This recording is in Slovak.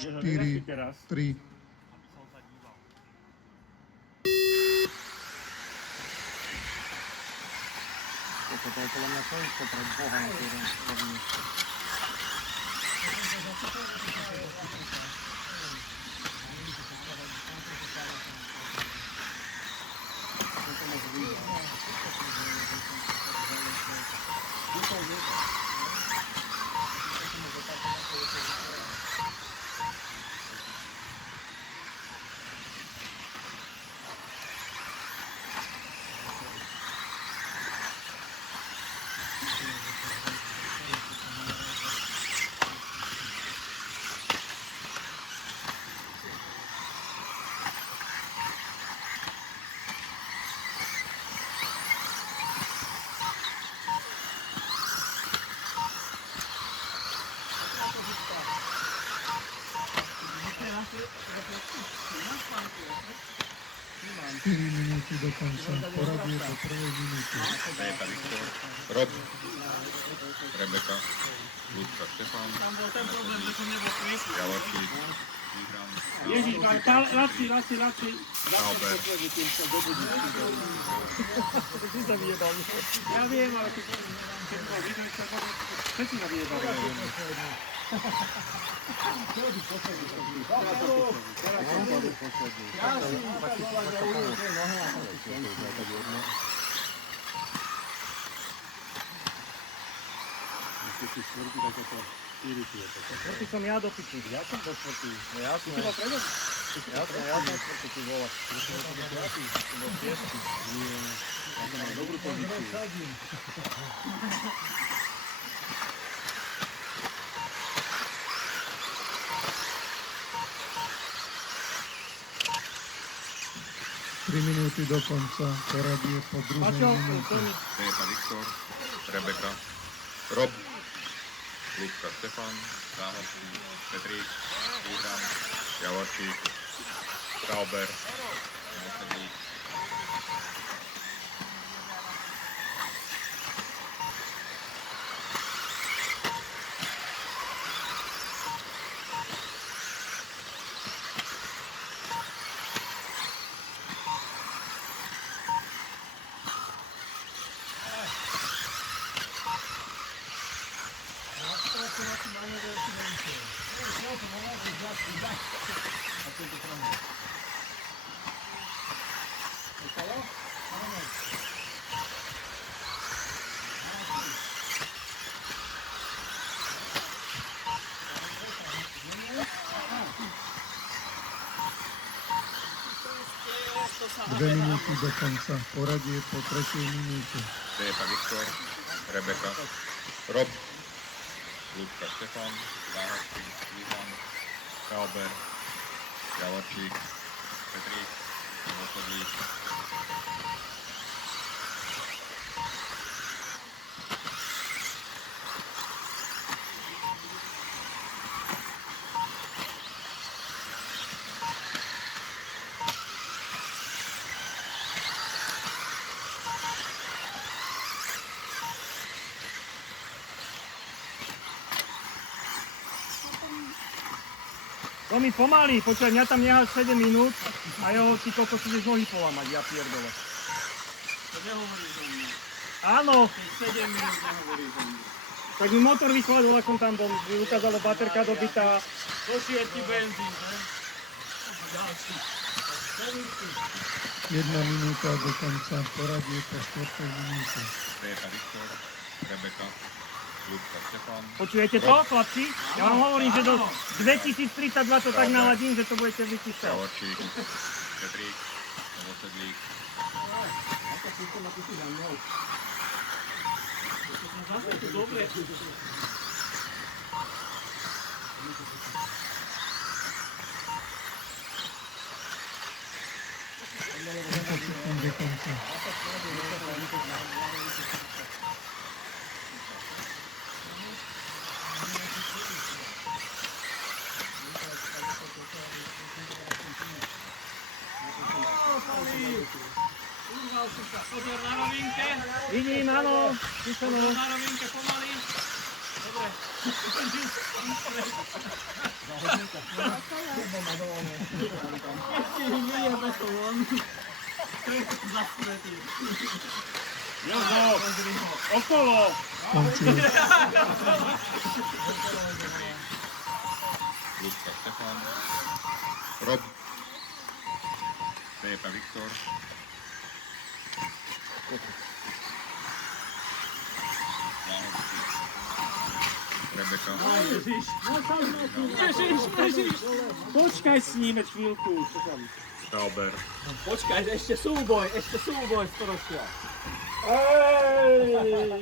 4, 3. To je podľa mňa členstvo pred Boha. Minúty do konca. Poradie po prvej minúte. Péta Viktor, Rob, Rebeka, Ľudka Štefan, Javorčík, Výhram, Ježiš, radši. Šauber, Ja viem, ale keď bol video, všetci ma vyjebali. Štvrtý som ja do piči, ja som do štvrtý. Ja som štvrtý, ty vole. Ty bol piesky. Ja som mal dobrú pozíciu. Tri minúty do konca. Poradie po druhej minúte. Péta Viktor, Rebeka, Rob, Ľudka Štefan, Záhorčík, Petrík, Výhram, Javorčík, Šauber, Mosedlík, Dve minúty do konca. Poradie po tretej minúte. Péta Viktor, Rebeka, Rob, Ľudka Štefan, Záhorčík, Výhram, Šauber, Javorčík, Petrík, Mosedlík, Tomi, pomaly, počúvaj, mňa tam neháš 7 minút a jeho ty koľko si ideš nohy polamať, ja pierdole. To nehovoríš o mne. Áno, 7 minút nehovoríš o mne. tak mi motor vychladol, ako tam bol, ukázalo baterka dobitá. Došiel ti benzín, že? Ďalší. 1 minúta do konca. Poradie po štvrtej minúte. Péta Viktor, Rebeka, Ľudka Štefan, Počujete to, chlapci? Ja vám hovorím, že do 2032 to tak naladím, že to budete vyčítať. Javorčík, Petrík, Mosedlík, Zase to dobre. Sekundy konca. Pozor na rovinke. Vidím, áno, písané. Pozor na rovinke pomaly. Dobre. Ešte ich vyjebe to von. Zasvetý. Jozo, okolo. Končí. Ľudka Štefan, Rob, Pepa Viktor, Váhovský, Rebeka, Ježiš. Počkaj s ním chvíľku. Čo tam? Tauber, Počkaj, ešte súboj, storočia. Ej!